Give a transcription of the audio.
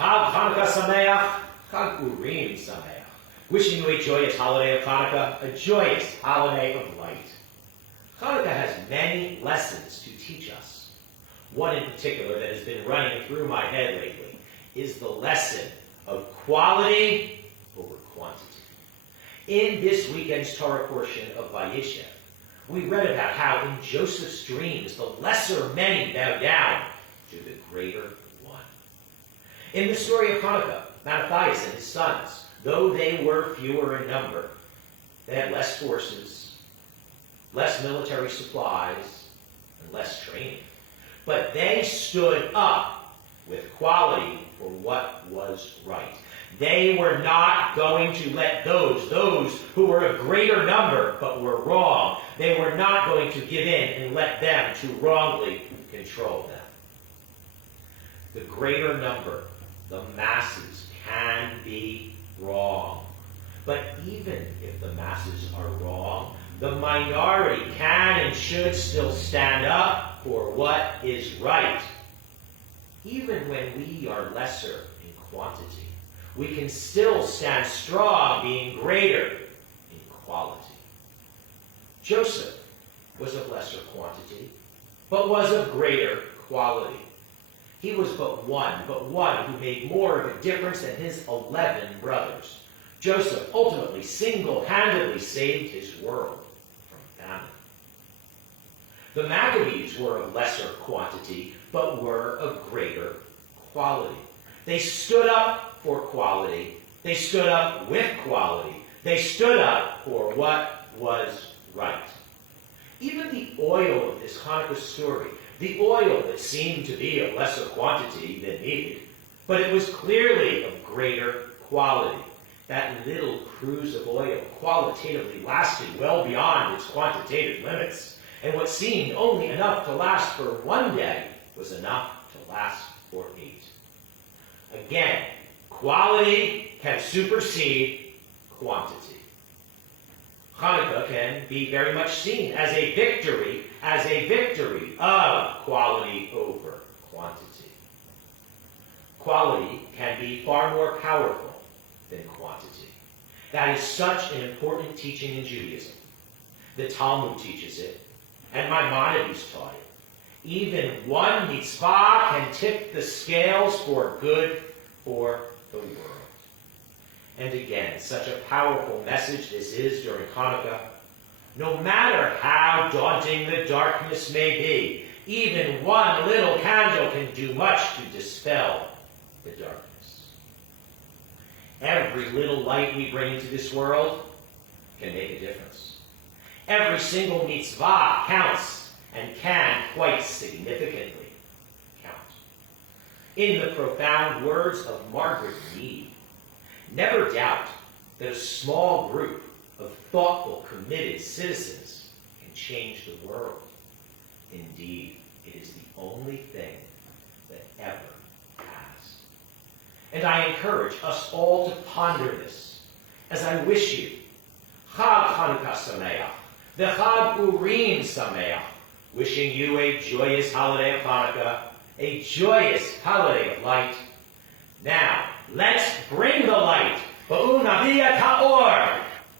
Chag Chanukah Sameach, Chag Urim Sameach. Wishing you a joyous holiday of Chanukah, a joyous holiday of light. Chanukah has many lessons to teach us. One in particular that has been running through my head lately is the lesson of quality over quantity. In this weekend's Torah portion of Vayishev, we read about how in Joseph's dreams the lesser many bow down to the greater one. In the story of Chanukah, Matthias and his sons, though they were fewer in number, they had less forces, less military supplies, and less training. But they stood up with quality for what was right. They were not going to let those who were a greater number but were wrong, they were not going to give in and let them to wrongly control them. The greater number, the masses, can be wrong. But even if the masses are wrong, the minority can and should still stand up for what is right. Even when we are lesser in quantity, we can still stand strong, being greater in quality. Joseph was of lesser quantity, but was of greater quality. He was but one who made more of a difference than his 11 brothers. Joseph ultimately single-handedly saved his world from famine. The Maccabees were of lesser quantity, but were of greater quality. They stood up for quality. They stood up with quality. They stood up for what was right. Even the oil of this Chanukah story, the oil that seemed to be of lesser quantity than needed, but it was clearly of greater quality. That little cruse of oil qualitatively lasted well beyond its quantitative limits, and what seemed only enough to last for one day was enough to last for 8. Again, quality can supersede quantity. Chanukah can be very much seen as a victory of quality over quantity. Quality can be far more powerful than quantity. That is such an important teaching in Judaism. The Talmud teaches it, and Maimonides taught it. Even one mitzvah can tip the scales for good for the world. And again, such a powerful message this is during Hanukkah. No matter how daunting the darkness may be, even one little candle can do much to dispel the darkness. Every little light we bring into this world can make a difference. Every single mitzvah counts and can quite significantly count. In the profound words of Margaret Mead, never doubt that a small group of thoughtful, committed citizens can change the world. Indeed, it is the only thing that ever has. And I encourage us all to ponder this as I wish you Chag Chanukah Sameach, the Chag Urim Sameach, wishing you a joyous holiday of Hanukkah, a joyous holiday of light. Now, let's bring the light. Ba'u Naviyat Ha'or.